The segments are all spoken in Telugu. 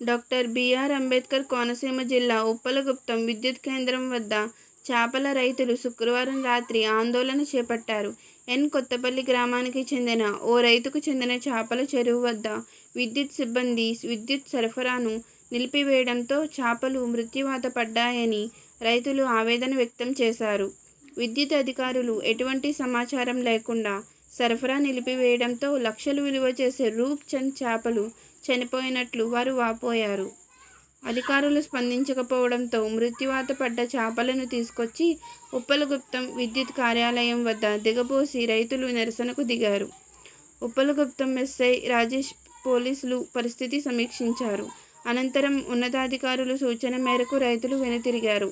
డాక్టర్ బిఆర్ అంబేద్కర్ కోనసీమ జిల్లా ఉప్పలగుప్తం విద్యుత్ కేంద్రం వద్ద చేపల రైతులు శుక్రవారం రాత్రి ఆందోళన చేపట్టారు. కొత్తపల్లి గ్రామానికి చెందిన ఓ రైతుకు చెందిన చేపల చెరువు వద్ద విద్యుత్ సిబ్బంది విద్యుత్ సరఫరాను నిలిపివేయడంతో చేపలు మృత్యువాత పడ్డాయని రైతులు ఆవేదన వ్యక్తం చేశారు. విద్యుత్ అధికారులు ఎటువంటి సమాచారం లేకుండా సరఫరా నిలిపివేయడంతో లక్షలు విలువ చేసే రూప్ చంద్ చేపలు చనిపోయినట్లు వారు వాపోయారు. అధికారులు స్పందించకపోవడంతో మృత్యువాత పడ్డ చేపలను తీసుకొచ్చి ఉప్పలగుప్తం విద్యుత్ కార్యాలయం వద్ద దిగబోసి రైతులు నిరసనకు దిగారు. ఉప్పలగుప్తం ఎస్ఐ రాజేష్ పోలీసులు పరిస్థితి సమీక్షించారు. అనంతరం ఉన్నతాధికారుల సూచన మేరకు రైతులు వెనుతిరిగారు.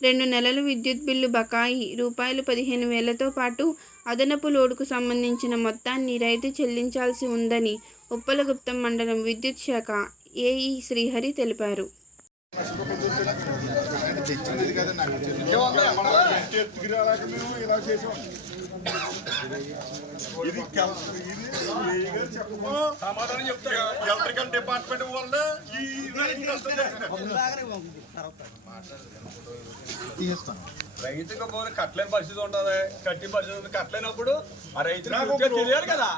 2 నెలలు విద్యుత్ బిల్లు బకాయి రూ15,000తో పాటు అదనపు లోడుకు సంబంధించిన మొత్తాన్ని రైతు చెల్లించాల్సి ఉందని ఉప్పలగుప్తం మండలం విద్యుత్ శాఖ ఏఈ శ్రీహరి తెలిపారు. ఎలక్ట్రికల్ డిపార్ట్మెంట్ వల్ల రైతుకు పోనీ కట్టలేని పరిస్థితి ఉంటుంది. కట్టి పరిస్థితి కట్టలేనప్పుడు ఆ రైతు తెలియాలి కదా.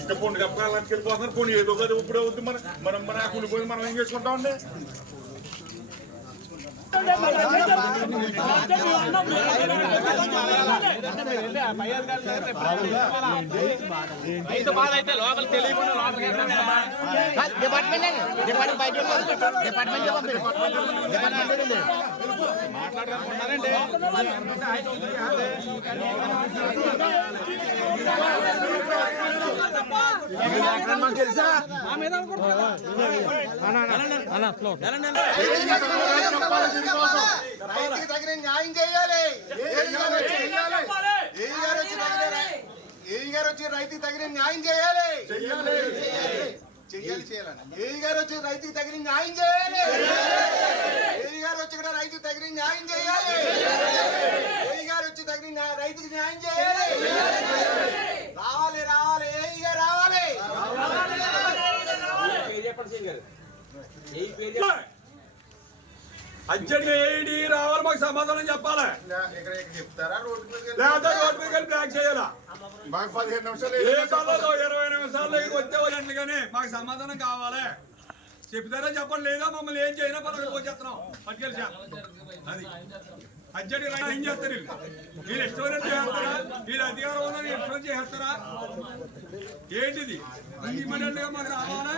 ఇంకా పొండి కప్పాలని వెళ్ళిపోతున్నారు. పోనీ ఏదో కదా ఇప్పుడు అవుతుంది. మనం మన కూలిపోయి మనం ఏం చేసుకుంటామండి. రైతుకి తగిన న్యాయం చేయాలి. ఏఈ గారు వచ్చి రైతుకి తగిన న్యాయం చేయాలి. ఏఈ గారు వచ్చి రైతుకి తగిన న్యాయం చేయాలి. ఏఈ గారు వచ్చి కూడా రైతుకి తగిన న్యాయం చేయాలి. ఏఈ గారు వచ్చి తగిన రైతుకి న్యాయం చేయాలి. రావాలి రావాలి ఏఈ గారు రావాలి. అర్జెంట్ ఏఈడి రావాలి. మాకు సమాధానం చెప్పాలి. లేదా రోడ్డు మీద బ్లాక్ చేయాలా. మాకు 15 నిమిషాలు 20 నిమిషాల్లో వచ్చేవాళ్ళు అంటేగానే మాకు సమాధానం కావాలి. చెప్తారా చెప్పండి. లేదా మమ్మల్ని ఏం చేయనా పక్కకు వచ్చేస్తున్నాం పట్టుకెళ్ళా. అది అర్జెంట్ ఏం చేస్తారు వీళ్ళు ఎస్టోరెంట్ చేస్తారా. వీళ్ళు అధికారం ఉన్నది ఎస్టోరెంట్ చేస్తారా. ఏంటిది ఇమ్మీడియట్ గా మాకు రావాలా.